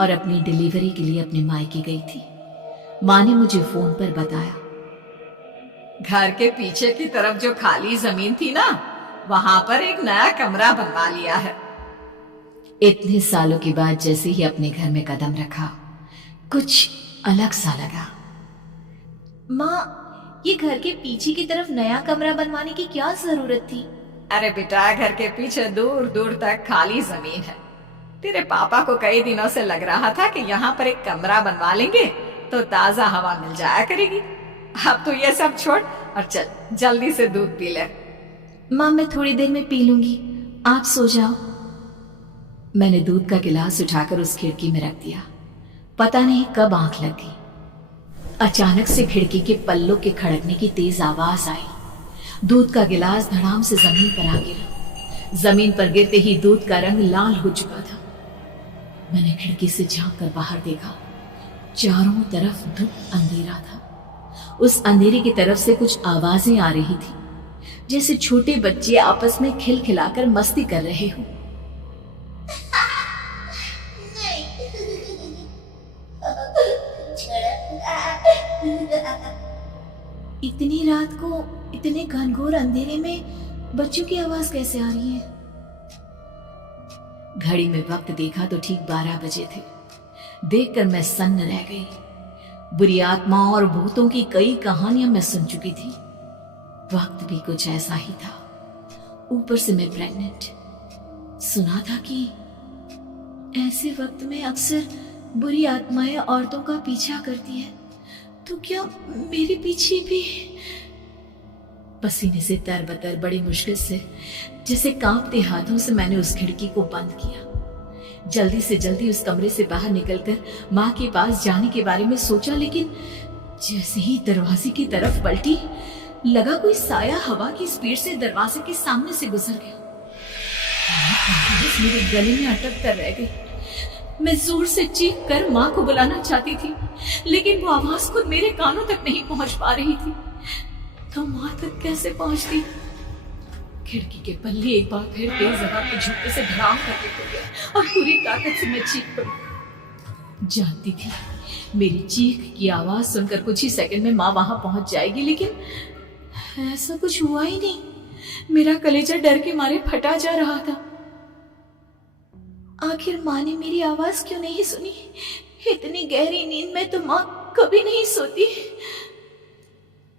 और अपनी डिलीवरी के लिए अपने मायके गई थी। माँ ने मुझे फोन पर बताया, घर के पीछे की तरफ जो खाली जमीन थी ना, वहां पर एक नया कमरा बनवा लिया है। इतने सालों के बाद जैसे ही अपने घर में कदम रखा, कुछ अलग सा लगा। माँ, ये घर के पीछे की तरफ नया कमरा बनवाने की क्या जरूरत थी? अरे बेटा, घर के पीछे दूर दूर तक खाली जमीन है। तेरे पापा को कई दिनों से लग रहा था कि यहाँ पर एक कमरा बनवा लेंगे तो ताजा हवा मिल जाया करेगी। अब तो ये सब छोड़ और चल जल्दी से दूध पी ले। माँ, मैं थोड़ी देर में पी लूंगी, आप सो जाओ। मैंने दूध का गिलास उठाकर उस खिड़की में रख दिया। पता नहीं कब आंख लग गई। अचानक से खिड़की के पल्लों के खड़कने की तेज आवाज आई। दूध का गिलास धड़ाम से जमीन पर आ गिरा। जमीन पर गिरते ही दूध का रंग लाल हो चुका था। मैंने खिड़की से झांक कर बाहर देखा। चारों तरफ धुंध अंधेरा था। उस अंधेरे की तरफ से कुछ आवाजें आ रही थी, जैसे छोटे बच्चे आपस में खिलखिलाकर मस्ती कर रहे हो। इतनी रात को इतने घनघोर अंधेरे में बच्चों की आवाज कैसे आ रही है? घड़ी में वक्त देखा तो ठीक 12 बजे थे। देखकर मैं सन्न रह गई। बुरी आत्माओं और भूतों की कई कहानियां मैं सुन चुकी थी। वक्त भी कुछ ऐसा ही था। ऊपर से मैं प्रेग्नेंट। सुना था कि ऐसे वक्त में अक्सर बुरी आत्माएं औरतों का पीछा करती है, तो क्या मेरे पीछे भी? पसीने से तरबतर बड़ी मुश्किल से, जैसे कांपते हाथों से मैंने उस खिड़की को बंद किया। जल्दी से जल्दी उस कमरे से बाहर निकलकर माँ के पास जाने के बारे में सोचा, लेकिन जैसे ही दरवाजे की तरफ पलटी, लगा कोई साया हवा की स्पीड से दरवाजे के सामने से गुजर गया। मेरे गले में अटक कर रह गई। मैं जोर से चीख कर माँ को बुलाना चाहती थी, लेकिन वो आवाज खुद मेरे कानों तक नहीं पहुंच पा रही थी। तो माँ तक कैसे पहुंचती? खिड़की के पल्ले एक बार फिर तेज हवा के झोंके से धड़ाम करके खुल गया और पूरी ताकत से मैं चीख पड़ी। जानती थी मेरी चीख की आवाज सुनकर कुछ ही सेकंड में माँ वहां पहुंच जाएगी, लेकिन ऐसा कुछ हुआ ही नहीं। मेरा कलेजा डर के मारे फटा जा रहा था। आखिर माँ ने मेरी आवाज क्यों नहीं सुनी? इतनी गहरी नींद में तो माँ कभी नहीं सोती।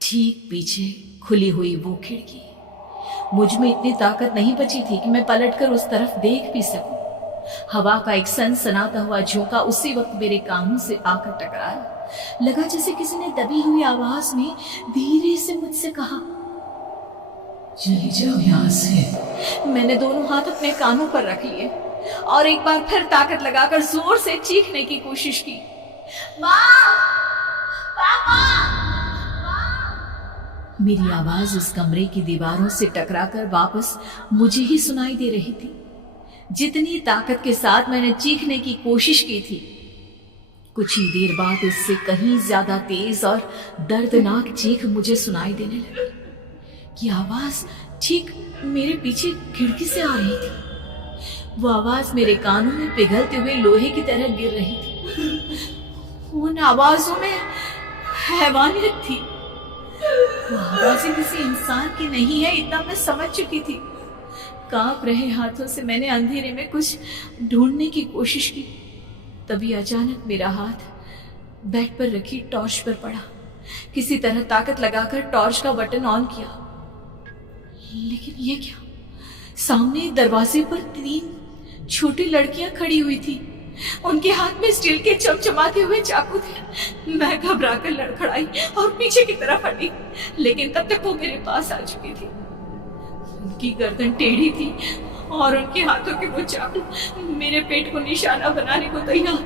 ठीक पीछे खुली हुई वो खिड़की। मुझ में इतनी ताकत नहीं बची थी कि मैं पलटकर उस तरफ देख भी सकूं। हवा का एक सनसनाता हुआ झोंका उसी वक्त मेरे कानों से आकर टकराया। लगा जैसे किसी ने दबी हुई आवाज में धीरे से मुझसे कहा, चली जाओ यहां से। मैंने दोनों हाथ अपने कानों पर रख लिए और एक बार फिर ताकत लगाकर जोर से चीखने की कोशिश की, माँ! पापा! मेरी आवाज उस कमरे की दीवारों से टकराकर वापस मुझे ही सुनाई दे रही थी। जितनी ताकत के साथ मैंने चीखने की कोशिश की थी, कुछ ही देर बाद उससे कहीं ज्यादा तेज और दर्दनाक चीख मुझे सुनाई देने लगी। कि आवाज ठीक मेरे पीछे खिड़की से आ रही थी। वो आवाज मेरे कानों में पिघलते हुए लोहे की तरह गिर रही थी। उन आवाजों में हैवानियत थी। वो आवाजें किसी इंसान की नहीं है, इतना मैं समझ चुकी थी। कांप रहे हाथों से मैंने अंधेरे में कुछ ढूंढने की कोशिश की। तभी अचानक मेरा हाथ बेड पर रखी टॉर्च पर पड़ा। किसी तरह ताकत लगाकर टॉर्च का बटन ऑन किया, लेकिन ये क्या? सामने दरवाजे पर 3 छोटी लड़कियां खड़ी हुई थी। उनके हाथ में स्टील के चमचमाते हुए चाकू थे। मैं घबराकर लड़खड़ाई और पीछे की तरफ हटी, लेकिन तब तक वो मेरे पास आ चुकी थी। उनकी गर्दन टेढ़ी थी और उनके हाथों के वो चाकू मेरे पेट को निशाना बनाने को तैयार।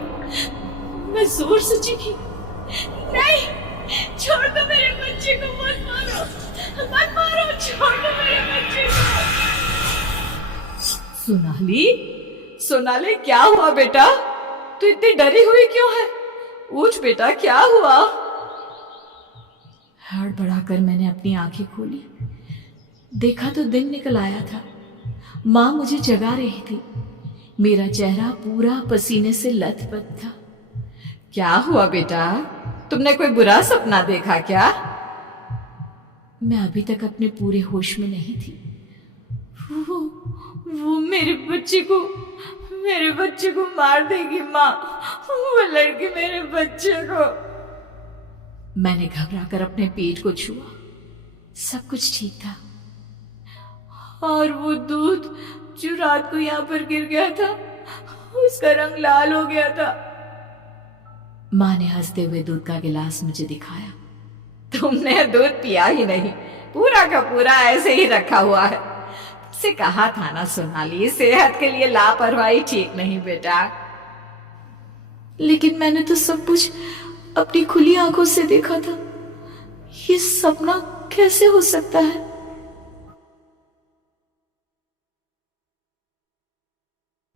मैं जोर से चीखी, नहीं, छोड़ दो मेरे बच्चे को, मत मारो, मत मारो, छोड़ दो मेरे बच्चे को। सोनाली, क्या हुआ बेटा? तू इतनी डरी हुई क्यों है? उठ बेटा, क्या हुआ? हड़बड़ाकर मैंने अपनी आंखें खोली। देखा तो दिन निकल आया था। माँ मुझे जगा रही थी। मेरा चेहरा पूरा पसीने से लथपथ था। क्या हुआ बेटा, तुमने कोई बुरा सपना देखा क्या? मैं अभी तक अपने पूरे होश में नहीं थी। वो मेरे बच्चे को मार देगी माँ, वो लड़की मेरे बच्चे को। मैंने घबराकर अपने पेट को छुआ। सब कुछ ठीक था, और वो दूध जो रात को यहाँ पर गिर गया था, उसका रंग लाल हो गया था। माँ ने हंसते हुए दूध का गिलास मुझे दिखाया। तुमने दूध पिया ही नहीं, पूरा का पूरा ऐसे ही रखा हुआ है। तुमसे कहा था ना सोनाली, सेहत के लिए लापरवाही ठीक नहीं बेटा। लेकिन मैंने तो सब कुछ अपनी खुली आंखों से देखा था। ये सपना कैसे हो सकता है?